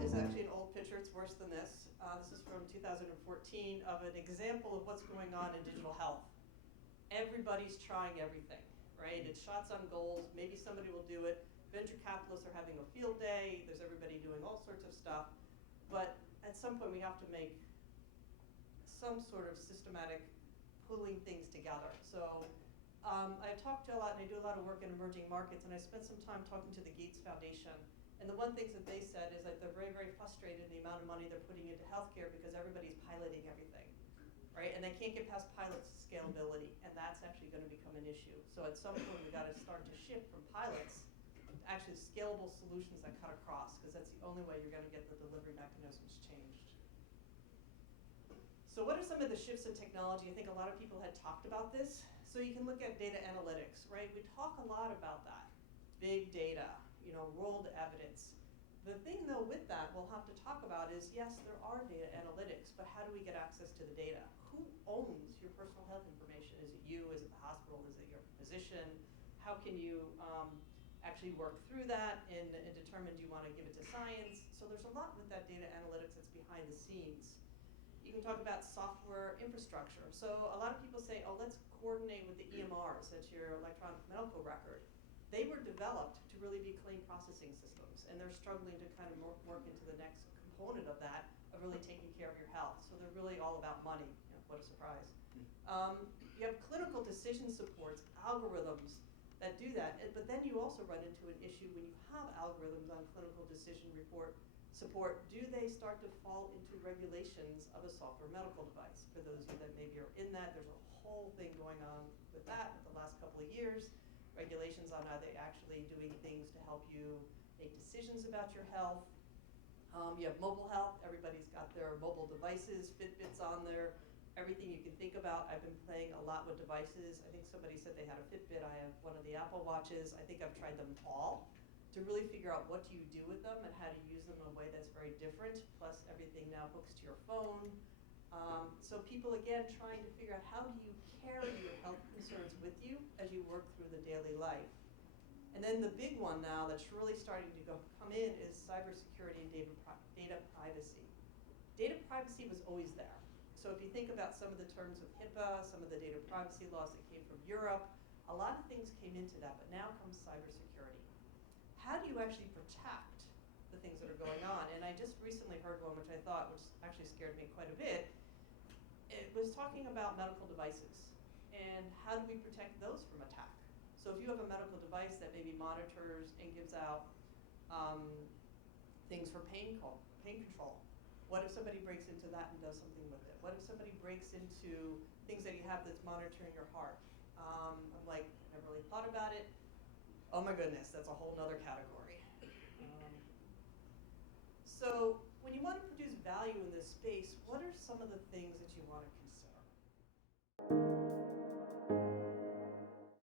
is actually an old picture. It's worse than this. This is from 2014 of an example of what's going on in digital health. Everybody's trying everything, right? It's shots on goals. Maybe somebody will do it. Venture capitalists are having a field day. There's everybody doing all sorts of stuff. But at some point, we have to make some sort of systematic pulling things together. So I talked to a lot, and I do a lot of work in emerging markets, and I spent some time talking to the Gates Foundation. And the one thing that they said is that they're very, very frustrated in the amount of money they're putting into healthcare because everybody's piloting everything, right? And they can't get past pilots to scalability, and that's actually going to become an issue. So at some point, we've got to start to shift from pilots to actually scalable solutions that cut across, because that's the only way you're going to get the delivery mechanisms changed. So what are some of the shifts in technology? I think a lot of people had talked about this. So you can look at data analytics, right? We talk a lot about that. Big data, rolled evidence. The thing though with that we'll have to talk about is, yes, there are data analytics, but how do we get access to the data? Who owns your personal health information? Is it you? Is it the hospital? Is it your physician? How can you actually work through that and determine, do you want to give it to science? So there's a lot with that data analytics that's behind the scenes. You can talk about software infrastructure. So a lot of people say, oh, let's coordinate with the EMRs, that's your electronic medical record. They were developed to really be claim processing systems, and they're struggling to kind of work into the next component of that, of really taking care of your health. So they're really all about money. What a surprise. You have clinical decision supports, algorithms that do that, but then you also run into an issue when you have algorithms on clinical decision support. Do they start to fall into regulations of a software medical device? For those of you that maybe are in that, there's a whole thing going on with that with the last couple of years. Regulations on are they actually doing things to help you make decisions about your health. You have mobile health. Everybody's got their mobile devices, Fitbits on there, everything you can think about. I've been playing a lot with devices. I think somebody said they had a Fitbit. I have one of the Apple Watches. I think I've tried them all to really figure out what do you do with them and how to use them in a way that's very different. Plus everything now hooks to your phone. So people, again, trying to figure out how do you carry your health concerns with you as you work through the daily life. And then the big one now that's really starting to come in is cybersecurity and data privacy. Data privacy was always there. So if you think about some of the terms of HIPAA, some of the data privacy laws that came from Europe, a lot of things came into that, but now comes cybersecurity. How do you actually protect the things that are going on? And I just recently heard one which I thought, which actually scared me quite a bit. It was talking about medical devices and how do we protect those from attack? So if you have a medical device that maybe monitors and gives out things for pain control, what if somebody breaks into that and does something with it? What if somebody breaks into things that you have that's monitoring your heart? I'm like, I never really thought about it. Oh my goodness, that's a whole nother category. So when you want to produce value in this space, what are some of the things that you want to consider?